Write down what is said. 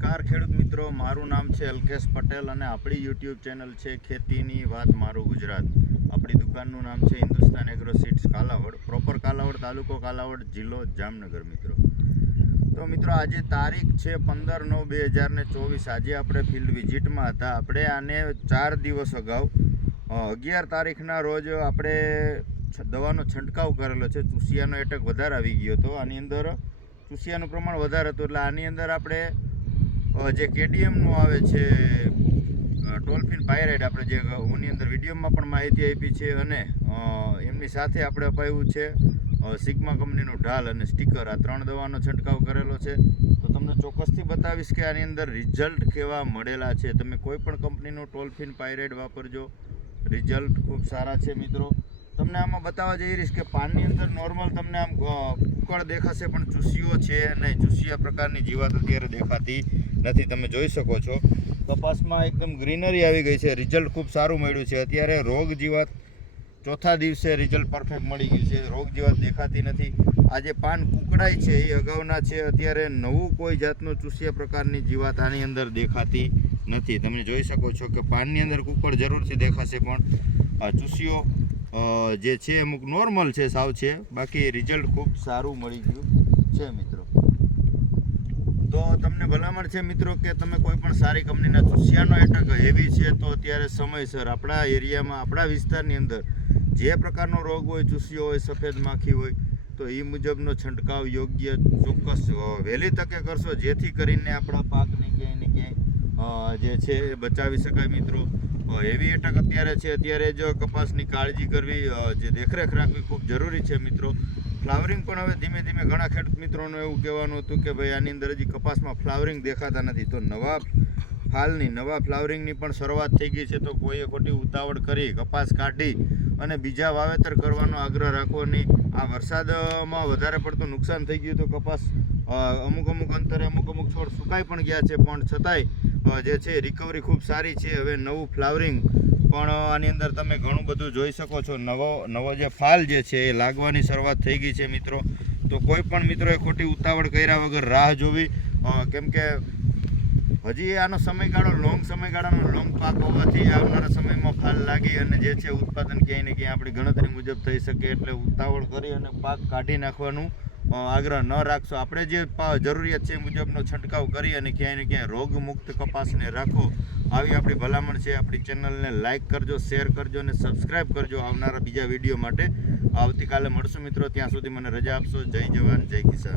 નમસ્કાર ખેડૂત મિત્રો, મારું નામ છે અલ્કેશ પટેલ અને આપણી યુટ્યુબ ચેનલ છે ખેતીની વાત મારું ગુજરાત. આપણી દુકાનનું નામ છે Hindustan agro seeds Kalavad, proper Kalavad, તાલુકો કાલાવડ, જિલ્લો જામનગર. મિત્રો આજે તારીખ છે 15/9/2024. આજે આપણે ફિલ્ડ વિઝિટમાં હતા. આપણે આને 4 દિવસ અગાઉ 11 તારીખના રોજ આપણે દવાનો છંટકાવ કરેલો છે. ચૂસિયાનો એટેક વધારે આવી ગયો હતો. આની અંદર ચૂસિયાનું પ્રમાણ વધારે હતું, એટલે આની અંદર આપણે જે કેડીએમનું આવે છે ટોલ્ફિન પાયરાઇડ, આપણે જે ઓની અંદર વિડીયોમાં પણ માહિતી આપી છે, અને એમની સાથે આપણે અપાયું છે સિગ્મા કંપનીનું ઢાલ અને સ્ટીકર. આ 3 દવાનો છંટકાવ કરેલો છે. તો તમને ચોક્કસથી બતાવીશ કે આની અંદર રિઝલ્ટ કેવા મળેલા છે. તમે કોઈ પણ કંપનીનું ટોલ્ફિન પાયરાઇડ વાપરજો, રિઝલ્ટ ખૂબ સારા છે. મિત્રો તમને આમાં બતાવવા જઈ રહીશ કે પાનની અંદર નોર્મલ તમને આમ કુકળ દેખાશે, પણ ચૂસીઓ છે નહીં. ચૂસિયા પ્રકારની જીવાત અત્યારે દેખાતી નથી. તમે જોઈ શકો છો કપાસમાં એકદમ ગ્રીનરી આવી ગઈ છે. રિઝલ્ટ ખૂબ સારું મળ્યું છે. અત્યારે રોગ જીવાત ચોથા દિવસે રિઝલ્ટ પરફેક્ટ મળી ગયું છે. રોગ જીવાત દેખાતી નથી. આ જે પાન કુકડાય છે એ અગાઉના છે. અત્યારે નવું કોઈ જાતનું ચૂસિયા પ્રકારની જીવાત આની અંદર દેખાતી નથી. તમે જોઈ શકો છો કે પાનની અંદર કુકળ જરૂરથી દેખાશે, પણ ચૂસીઓ જે છે અમુક નોર્મલ છે, સાવ છે. બાકી રિઝલ્ટ ખૂબ સારું મળી ગયું છે. મિત્રો તો તમને ભલામણ છે મિત્રો કે તમે કોઈ પણ સારી કંપનીના ચૂસિયાનો એટેક હેવી છે તો અત્યારે સમયસર આપણા એરિયામાં, આપણા વિસ્તારની અંદર જે પ્રકારનો રોગ હોય, ચૂસિયો હોય, સફેદ માખી હોય, તો એ મુજબનો છંટકાવ યોગ્ય ચોક્કસ વહેલી તકે કરશો, જેથી કરીને આપણા પાકને ક્યાંય ને ક્યાંય જે છે એ બચાવી શકાય. મિત્રો હેવી એટેક અત્યારે છે. અત્યારે જ કપાસની કાળજી કરવી, જે દેખરેખ રાખવી ખૂબ જરૂરી છે. મિત્રો ફ્લાવરિંગ પણ હવે ધીમે ધીમે ઘણા ખેડૂત મિત્રોનું એવું કહેવાનું હતું કે ભાઈ આની અંદર હજી કપાસમાં ફ્લાવરિંગ દેખાતા નથી. તો નવા ફ્લાવરિંગની પણ શરૂઆત થઈ ગઈ છે. તો કોઈએ ખોટી ઉતાવળ કરી કપાસ કાઢી અને બીજા વાવેતર કરવાનો આગ્રહ રાખવો નહીં. આ વરસાદમાં વધારે પડતું નુકસાન થઈ ગયું તો કપાસ અમુક અંતરે અમુક છોડ સુકાઈ પણ ગયા છે, પણ છતાંય જે છે રિકવરી ખૂબ સારી છે. હવે નવું ફ્લાવરિંગ પણ આની અંદર તમે ઘણું બધું જોઈ શકો છો. નવો જે ફાલ જે છે એ લાગવાની શરૂઆત થઈ ગઈ છે. મિત્રો તો કોઈ પણ મિત્રોએ ખોટી ઉતાવળ કર્યા વગર રાહ જોવી, કેમ કે હજી આનો સમયગાળો લોંગ પાક હોવાથી આવનારા સમયમાં ફાલ લાગી અને જે છે ઉત્પાદન ક્યાંય ને ક્યાંય આપણી ગણતરી મુજબ થઈ શકે. એટલે ઉતાવળ કરી અને પાક કાઢી નાખવાનું આગ્રહ ન રાખશો. આપણે જે જરૂરિયાત છે એ મુજબનો છંટકાવ કરી અને ક્યાંય ને ક્યાંય રોગમુક્ત કપાસને રાખો, આવી આપણી ભલામણ છે. આપણી ચેનલને લાઇક કરજો, શેર કરજો અને સબસ્ક્રાઈબ કરજો આવનારા બીજા વિડીયો માટે. આવતીકાલે મળશું મિત્રો. ત્યાં સુધી મને રજા આપશો. જય જવાન, જય કિસાન.